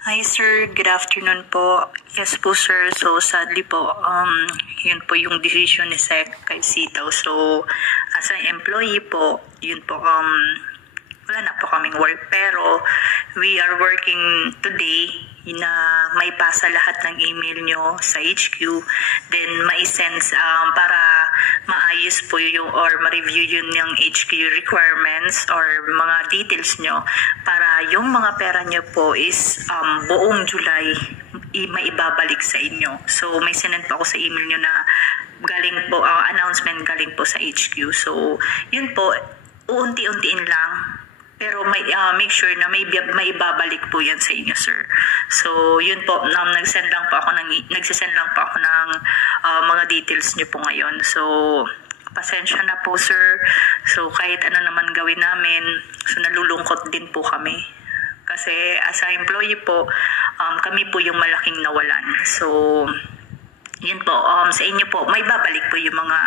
Hi sir, good afternoon po. Yes po sir, so sadly po, yun po yung decision ni Sec kay Sitaw. So as an employee po, yun po, wala na po kaming work. Pero we are working today na may pasa lahat ng email nyo sa HQ. Then mai-send para maayos po yung or ma-review yun yung HQ requirements or mga details nyo para yung mga pera nyo po is buong July maibabalik sa inyo. So may sinend po ako sa email nyo na galing po, announcement galing po sa HQ. So yun po, uunti-untiin lang. Pero may make sure na may ibabalik po 'yan sa inyo, sir. So, yun po, nagsisend lang po ako ng mga details niyo po ngayon. So, pasensya na po, sir. So, kahit ano naman gawin namin, so nalulungkot din po kami. Kasi as a employee po, kami po yung malaking nawalan. So, yun po, sa inyo po, may babalik po yung mga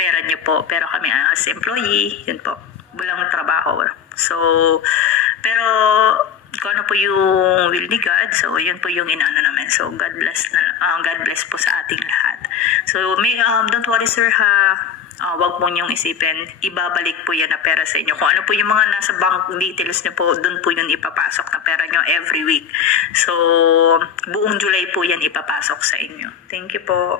pera niyo po. Pero kami as employee, yun po, walang trabaho. So, pero kung ano po yung will ni God, so yun po yung inaano namin. So, God bless po sa ating lahat. So, don't worry sir ha, wag mo niyong isipin, ibabalik po yan na pera sa inyo. Kung ano po yung mga nasa bank details niyo po, doon po yun ipapasok na pera niyo every week. So, buong July po yan ipapasok sa inyo. Thank you po.